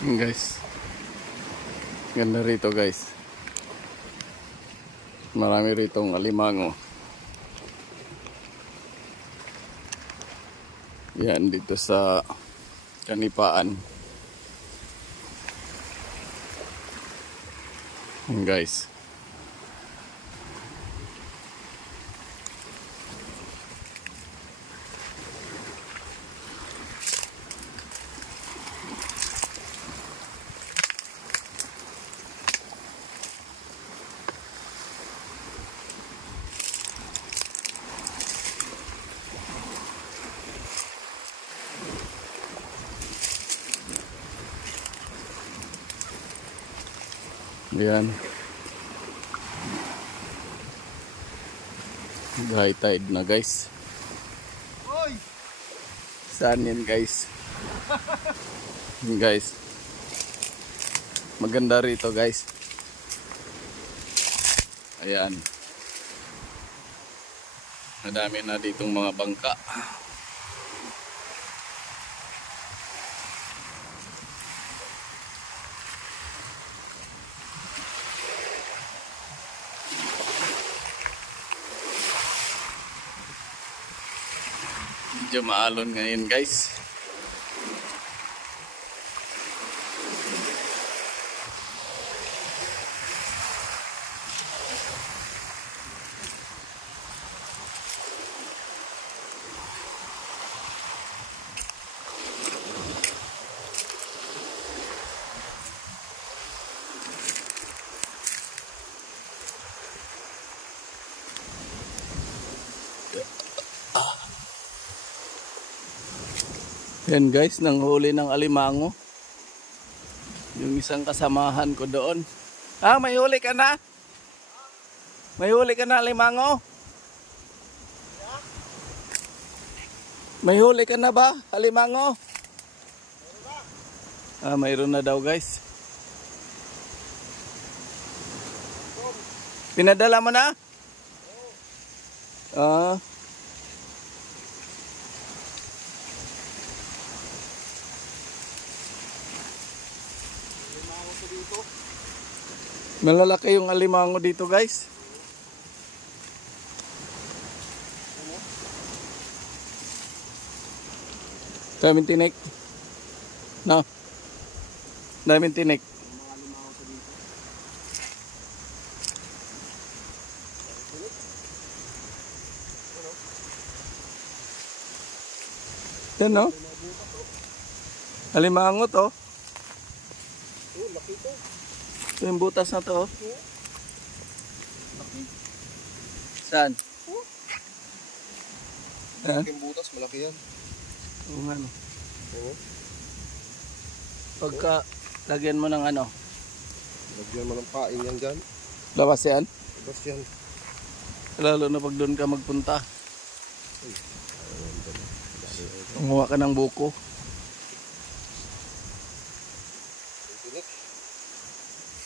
Guys, ganda rito guys. Marami ritong alimango. Yan dito sa Kanipaan. Guys. Yan. High tide na guys. Oy! Saan yan guys? Guys. Maganda rito guys. Ayan. Madami na ditong mga bangka. Medyo maalon ngayon guys. Yan guys, nanghuli ng alimango. Yung isang kasamahan ko doon. Ah, may huli ka na? May huli ka na alimango? May huli ka na ba, alimango? Ah, mayroon na daw guys. Pinadala mo na? Ah. Malalaki yung alimango dito guys. Daming tinik. No. Daming tinik. Yan no. Alimango to. Laki to. Ito yung butas na to. Saan? Malaking butas, malaki yan. Oo nga no. Oo. Pagka lagyan mo ng ano? Lagyan mo ng pain yan dyan. Labas yan? Labas yan. Lalo na pag doon ka magpunta. Kumuha ka ng buko.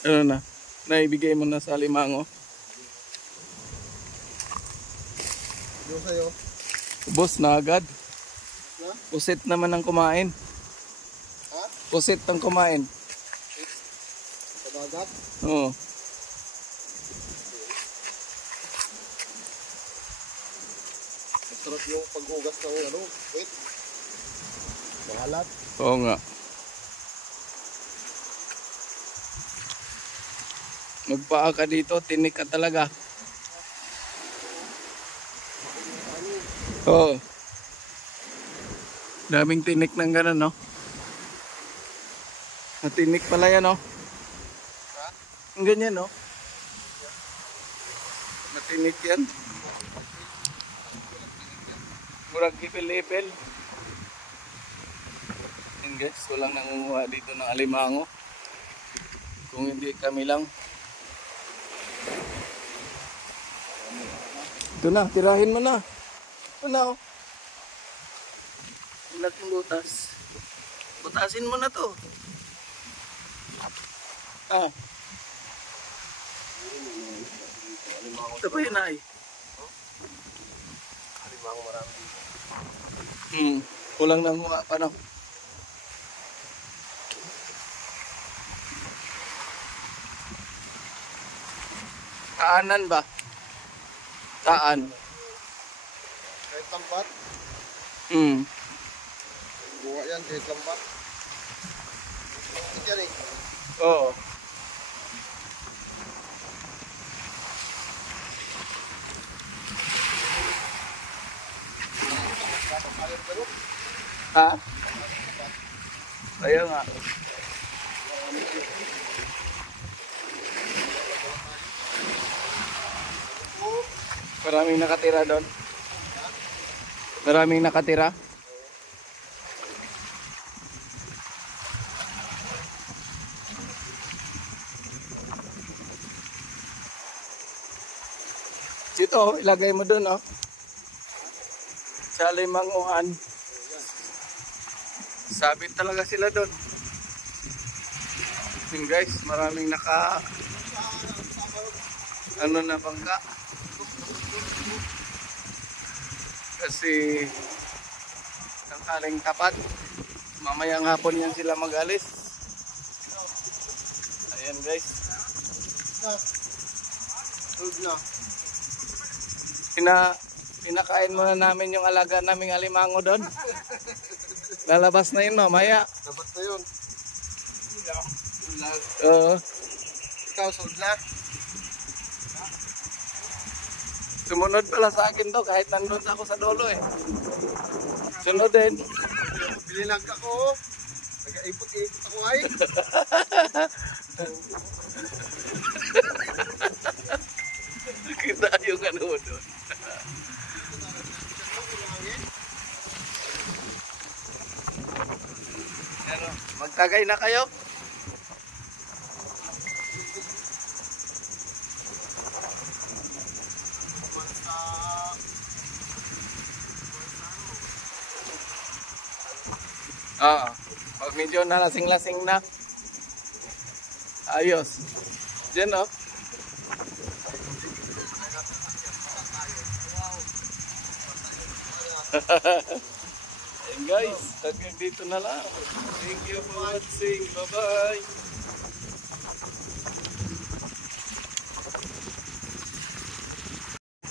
Ano na? Naibigay mo na sa alimango? Yung sa'yo? Ubos na agad. Na? Pusit naman ang kumain. Ha? Pusit ang kumain. Sa dagat? Oo. Masarap yung paghugas ng ano, wait. Mahalat. Oo nga. Magpaa ka dito, tinik ka talaga. Oo. Daming tinik ng gano'n, no? Matinik pala yan, no? Ang ganyan, no? Matinik yan. Murag ipil-ipil. Yan guys, walang nangunguha dito ng alimango. Kung hindi kami lang. Ito na, tirahin mo na. Ito na, oh. Laking butas. Butasin mo na to. Ah. Ito pa yun ay. Alimango marami. Kulang nang mga ano. Taanan ba? Taan. Kahit lambat. Hmm. Buha yan kahit lambat. Yan eh. Oo. Ha? Kaya nga. Maraming nakatira doon. Maraming nakatira. Dito, ilagay mo doon, oh. Sa limanguhan. Sabit talaga sila doon. Yun guys, maraming ano na bangka. Kasi tanghaling tapat. Mamayang hapon yan sila mag-alis. Ayan guys. Pinakain muna namin yung alaga naming alimango doon. Lalabas na yun mamaya. Dapat na yun. Oo. Ikaw, sold na. Sumunod pala sa akin to kahit nandun ako sa dulo eh. Sunod din. Binilag ako. Nag-ipot-ipot ako ay. Kita yung ano doon. Ano, magtagay na kayo? Oo. Pag medyo nalasing-lasing na. Ayos. Diyan oh. Ayan guys, hanggang dito na lang. Thank you for watching. Bye-bye.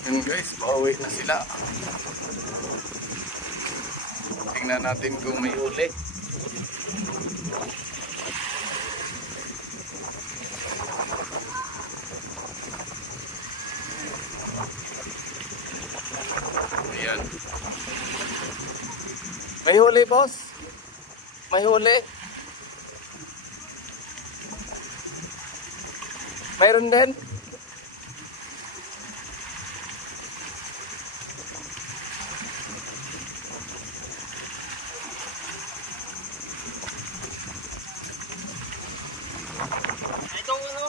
Ayan guys, pauwi na sila. Tingnan natin kung may uli. Ayan. May huli, boss? May huli? Mayroon din? Itong ano?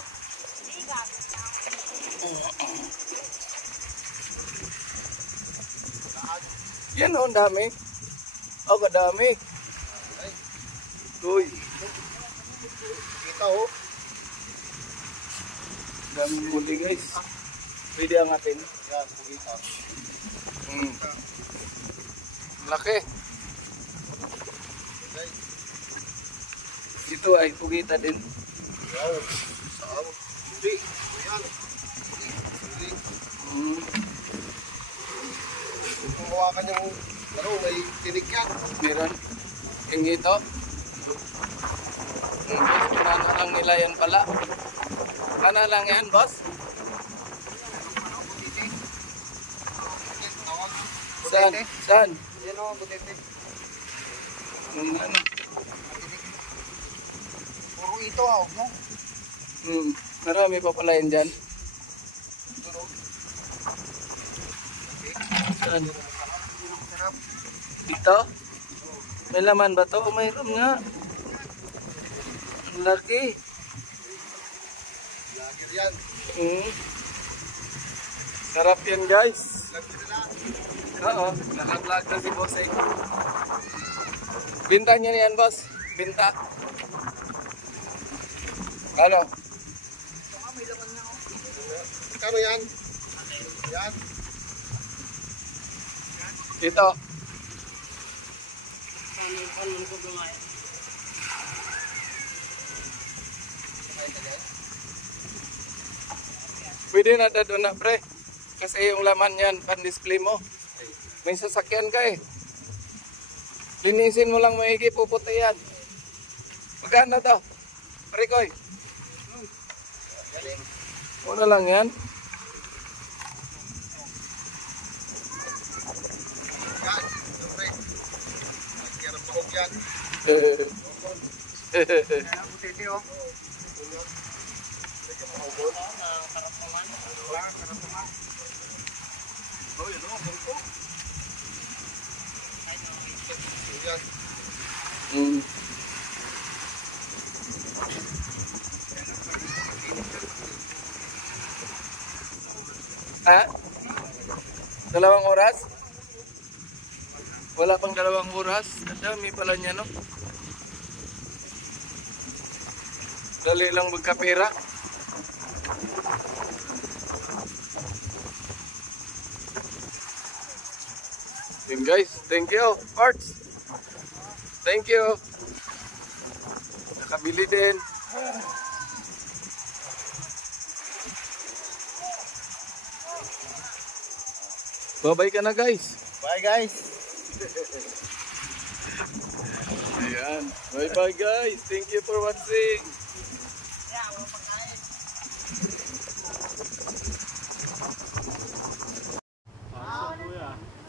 Yan oh, ang dami. Oh, kadami. Uy, Kita oh. daming huli guys. Pwede angatin. Yan, kita. Laki. Ito ay pugita din. Yan. Saan? Hindi. Yan. Hindi. Kung hawakan yung ano, may tinig yan. Meron. Yung ito. Ano lang nila yan pala. Ano lang yan, boss? Saan? Saan? Yan o, butete. Ano? Puro ito ha, no? Marami pa pala yan dyan. Saan? Ito? May laman ba to? O mayroon nga. Ang laki. Lager yan. Sarap yan guys. Lager na. Oo, naka-vlog na si boss eh. Binta niya yan boss. Binta. Ano? Kano yan? Yan. Ito. Pwede na doon na pre. Kasi yung laman yan, pan-display mo. May sasakyan ka eh. Linisin mo lang maigi, puputi yan. Magkano to? Pre Koy. Una lang yan. Yan, siyempre. Nagkira pa huwag yan. Butiti oh. Oh, yun o, bangko. Yan. Ha? 2 oras? Wala pang 2 oras? Ang dami pala niya, no? Dali lang magkapira. Yun guys, thank you, parts. Thank you. Nakabili din. Bye-bye ka na guys. Bye guys. Ayan. Bye-bye guys. Thank you for watching.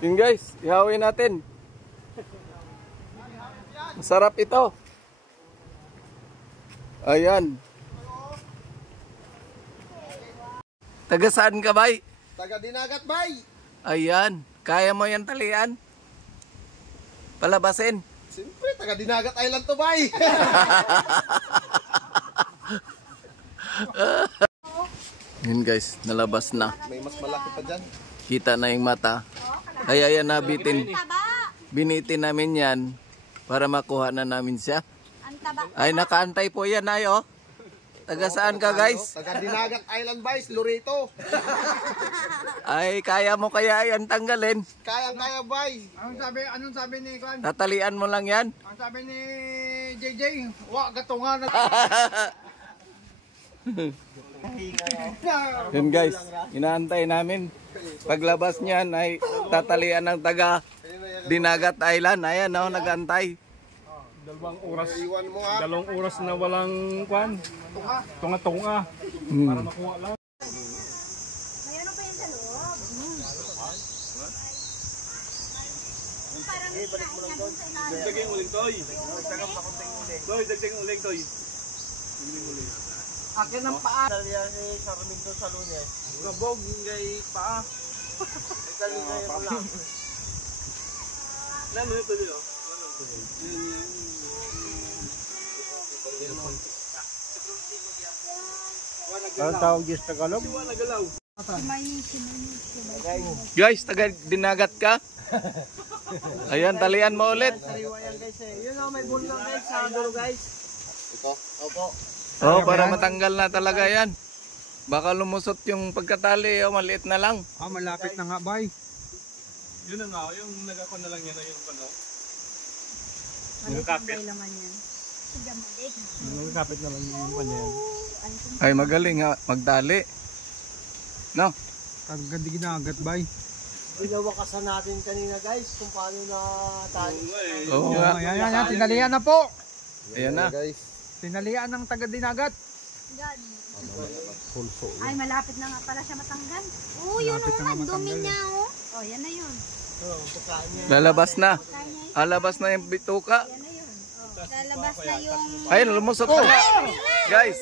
Yun guys, ihawin natin. Masarap ito. Ayan. Taga saan ka, bay? Taga Dinagat, bay. Ayan. Kaya mo yan talian? Palabasin. Siyempre, taga Dinagat Island to, bay. Yun guys, nalabas na. May mas malaki pa dyan. Kita na yung mata. Kaya yan nabitin. Binitin namin yan para makuha na namin siya. Ay, nakaantay po yan ay oh. Taga saan ka guys? Taga Dinagat Island, bay. Lorito. Ay, kaya mo kaya yan tanggalin? Kayang-kaya, bay. Anong sabi ni Kwan? Tatalian mo lang yan? Ang sabi ni JJ, wa gatungan na. Yun guys, inaantay namin. Paglabas niyan ay tatalian ng taga Dinagat Island. Ayan oh, nagantay. 2 oras. Iwan mo, ha. 2 oras na walang kwan. Tunga-tunga. Para makuha lang. Mayroon pa yun sa loob. Yung parang balik mo lang doon. Dagdag uling toy. Dagdag uling toy. Akin ang paa. Dalya ni Sarmiento sa Lunes. Gabog, ngay paa. Dali na yung ulang. Lalo ito dito. Anong tawag dyan sa Tagalog? Guys, taga Dinagat ka? Ayan, talian mo ulit. Yun o, may bulong guys sa dulo guys. Ito? Opo. Oh, para matanggal na talaga yan. Baka lumusot yung pagkatali o maliit na lang. Malapit na nga bay. Yun na nga, yung nagakon na lang yan yung pano. Maliit ang bay laman yan. Sige, maliit. Nagkapit naman yung kanya yan. Ay, magaling ha, magdali. No? Kagandi ginagat bay. Pinawakasan natin kanina, guys, kung paano na tayo. Oo nga. Ayan, tinalian na po. Ayan na. Guys. Tinalian ng taga Dinagat. God. Pulso. Ay, malapit na nga pala siya matanggal. Oo, yun Malapit o, na nga ang dumi matanggal. niya o. Oh, yan na yun. Lalabas na. Kaya niya yun. Alabas na yung bituka. Yan na yun. Oh, lalabas na yung... Ayun, lumusot na. Guys.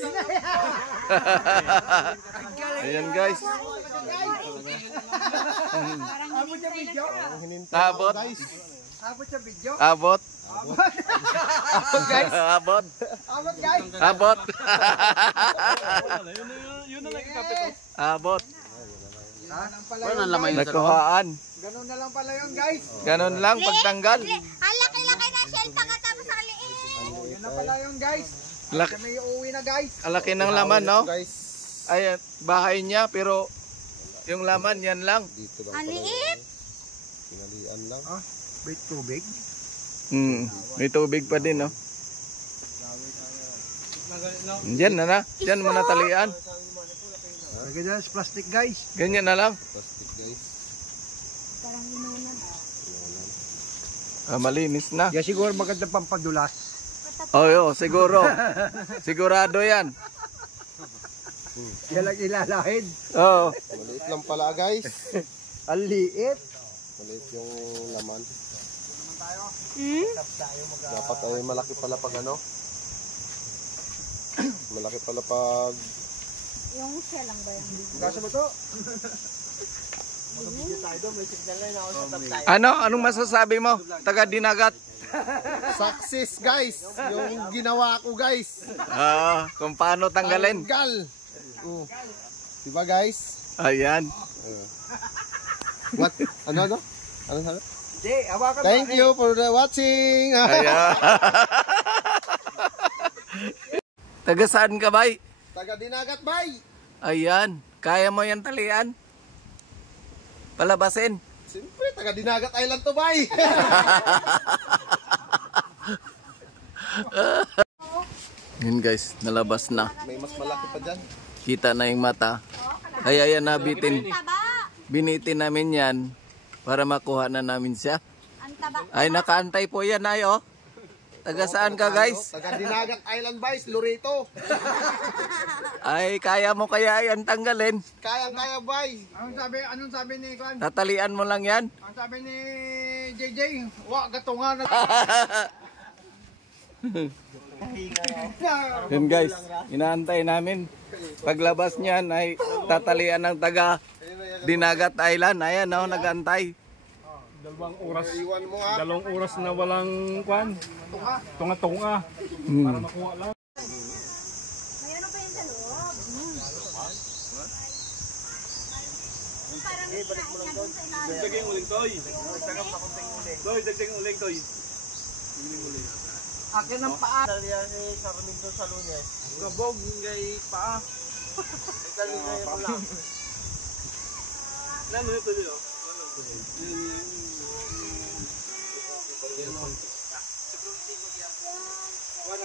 Ayan guys. Parang hinintay na siya. Abot. Abot sa video. Abot. Abot guys. Abot. Abot guys. Abot. Yun na nagkakapit oh. Abot. Ganun pala yun guys. Nakuhaan. Ganun na lang pala yun guys. Ganon lang pagtanggal. Ang laki-laki ng shell pagkatapos ang liit. Yun na pala yun guys. Laki, Kami uuwi na guys. laki ng laman, no? Guys. Ayan, bahay niya, pero yung laman, yan lang. Dito lang Ang pala liit. yun. Pinalian lang. Wait, tubig. May tubig pa din, no? Diyan na na. Diyan mo natalian. Ha? Lagay dyan sa plastic guys. Ganyan na lang. Plastic guys. Parang inunan. Malinis na. Yan siguro maganda pampadulas. Oo, siguro. Sigurado yan. Yan lang ilalahid. Oo. Maliit lang pala guys. Ang liit. Maliit yung laman. Hmm? Dapat ay malaki pala pag ano. Malaki pala pag Yung siya lang ba yung Gasa mo to? Video tayo doon, may signal na ako sa tayo. Ano? Anong masasabi mo? Taga Dinagat. success guys. Yung ginawa ko guys. Kung paano tanggalin. Tanggal. Diba guys? Ayan. What? Ano? Ano sabi? Jay, hawakan mo. Thank you for the watching. Ayan. Taga saan ka, bay? Taga Dinagat bay. Ayan. Kaya mo yan talian? Palabasin. Siyempre, taga Dinagat Island to bay. Yun guys, nalabas na. May mas malaki pa dyan. Kita na yung mata. Ay, ayan nabitin. taba? Binitin namin yan para makuha na namin siya. Ang taba. Ay, nakaantay po yan ay oh. Taga saan ka guys? Taga Dinagat Island bay, Lorito. Ay, kaya mo kaya yan tanggalin. Kayang-kaya bay. Anong sabi ni Kwan? Tatalian mo lang yan. Ang sabi ni JJ, wa gatungan na. Yun guys, inaantay namin. Paglabas niyan ay tatalian ng taga Dinagat Island. Ayan oh, nagantay. Dalawang oras. Iwan mo ha. Dalawang oras na walang kwan. Tunga-tunga. Para makuha lang. May ano pa yun sa loob? Yung parang kinain na dun sa ilalim. Daging uling toy. Toy, daging uling toy. Akin ang paa. Dali yan ni Sarmiento sa Lunes. Gabog, ngay paa. Dali na yung lang. Nano ito dito?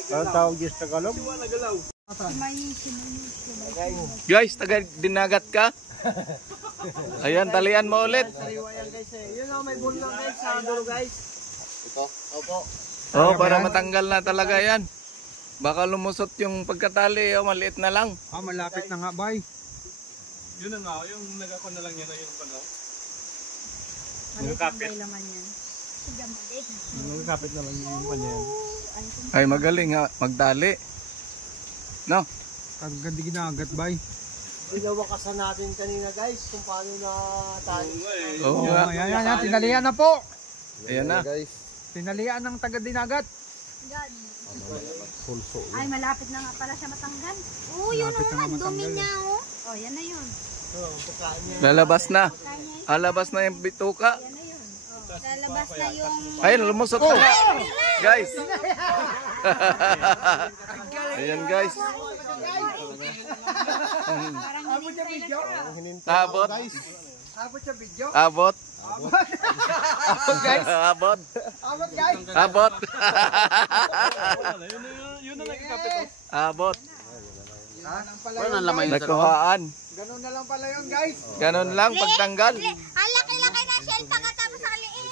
Anong tawag dyan sa Tagalog? Guys, taga Dinagat ka? Ayan, talian mo ulit. Sariwa yan guys eh. Yun o, may bulang guys sa dulo guys. Ito. Opo. Oh, para matanggal na talaga yan. Baka lumusot yung pagkatali o maliit na lang. Malapit na nga bay. Yun na nga, yung nagakon na lang yan yung panaw. Maliit lang ba yung laman yan? Sige, maliit. Nagkapit naman yung kanya. Ay, magaling ha, magdali. No? Ang ganda ginagat bay. Pinawakasan natin kanina guys kung paano na tayo. Oo nga. Yan, tinalian na po. Ayan na. Guys. Tinalian ng taga Dinagat. God. Pulso. Ay, malapit na nga pala siya matanggal. Oo, yun Malapit na nga o, dumi matanggal. niya o. Oh, yan na yun. Pagkain niya. Lalabas na. Kanya yun. Alabas na yung bituka. Yan na yun. Oh, lalabas na yung... Ay, lumusot na. Guys. Ayan guys. Parang hinintay na siya. Abot. Abot sa video. Abot. Abot guys. Abot. Abot guys. Abot. Yun na nagkakapit. Abot. Anong pala yun? Nakuhaan. Ganun na lang pala yun guys. Ganon lang pagtanggal. Ang laki-laki na siya, yung tapos ang liit.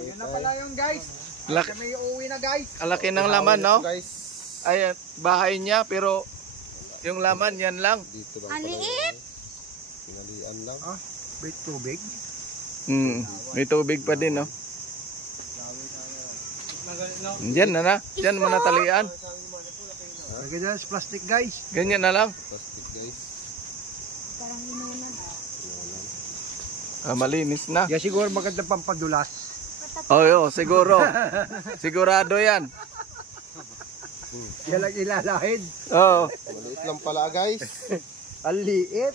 Yun na pala yun guys. Laki, May uuwi na guys. alaki ng laman, no? Guys. Ay, bahay niya, pero yung laman, yan lang. Dito lang Ang pala liit. yan. Pinalian lang. Wait, tubig. May tubig pa din, no? Diyan na na. Diyan mo natalian. Lagay dyan sa plastic guys. Ganyan na lang. Plastic guys. Parang inunan. Malinis na. Yan siguro maganda pampadulas. Oo, siguro. Sigurado yan. Yan lang ilalahid. Oo. Maliit lang pala guys. Ang liit.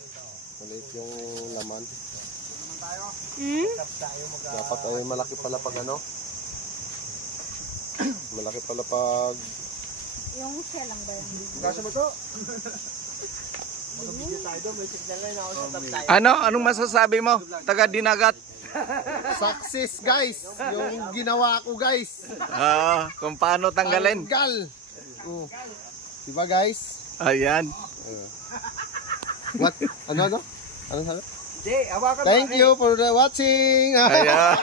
Maliit yung laman. Hmm? Dapat ay malaki pala pag ano. Malaki pala pag Yung siya lang ba yung... Gasa mo to? Video tayo doon, may signal na ako sa tayo. Ano? Anong masasabi mo? Taga Dinagat. success guys. Yung ginawa ko guys. Kung paano tanggalin. Tanggal. Diba guys? Ayan. What? Ano? Ano sabi? Hindi, hawakan mo. Thank you for the watching. Ayan.